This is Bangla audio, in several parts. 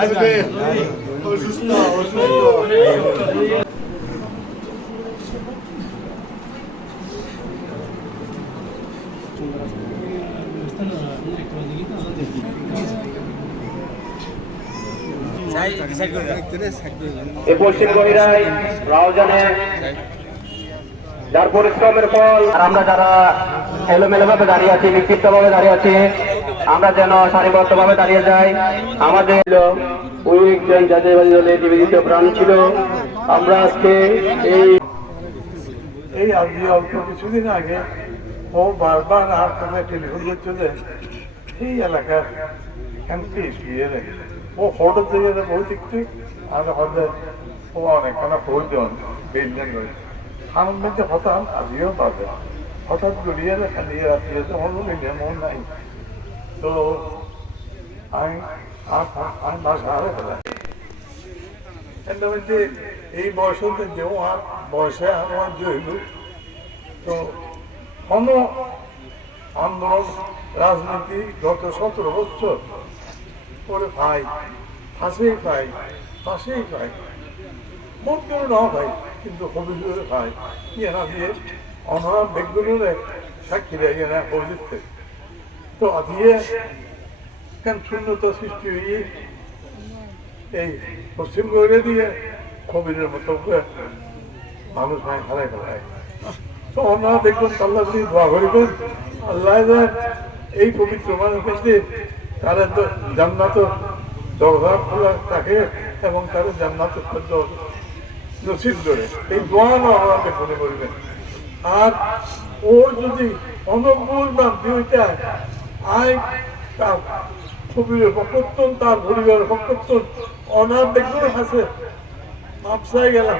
আসবে অসুস্থ অসুস্থ এই পশ্চিম গহিরায় রাউজানে যার পরিশ্রমের ফল আর আমরা যারা এলোমেলো ভাবে দাঁড়িয়ে আছি বিক্ষিপ্ত ভাবে দাঁড়িয়ে আছি আমরা যেন সারিবদ্ধ ভাবে দাঁড়িয়ে যাই। আমাদের ওই একজন জাতীয়বাদী দলের নিবেদিত প্রাণ ছিল। আমরা আজকে এই এই আজকে অল্প কিছুদিন আগে ও বারবার আর কথা টেলিফোন করছিল এই এলাকার এমপি বিয়ে ও ফটো দিয়ে বহু দেখতে আর হতে ও অনেকখানা দেন বেঞ্জন আমার মধ্যে হঠাৎ আমিও পাবে হঠাৎ গড়িয়ে খালি রাত্রিয়ে তো হলো মন নাই। তো আমি আমি হারে ফেলা এর মধ্যে এই বয়সতে যেও আর বয়সে আমার জইল তো কোন আন্দোলন, রাজনীতি গত সতেরো বছর করে ভাই ফাঁসেই পাই ফাঁসেই পাই। মন করে না ভাই কিন্তু হবিজুরে ভাই ইয়ে না দিয়ে অনার বেগুনের সাক্ষী রেখে না হবিজিতে তো দিয়ে কেন শূন্যতা সৃষ্টি হয়ে এই পশ্চিম গড়ে দিয়ে কবিরের মতো মানুষ হারাই ফেলায়। তো ওনারা দেখবেন আল্লাহ যদি দোয়া করিবেন। আল্লাহ এই পবিত্র মানুষ পেতে তারা জান্নাত দরজা খোলা থাকে এবং তারা জান্নাত নসিব ধরে এই দোয়ানো আমাকে মনে করবেন। আর ওর যদি অনব্বই বা দুইটা আয় তার কবিরের পক্ষত্তন তার পরিবারের পক্ষত্তন অনার দেখুন আছে মাপসাই গেলাম।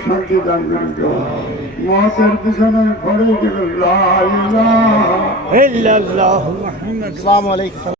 শান্তি দান করে দেও মতের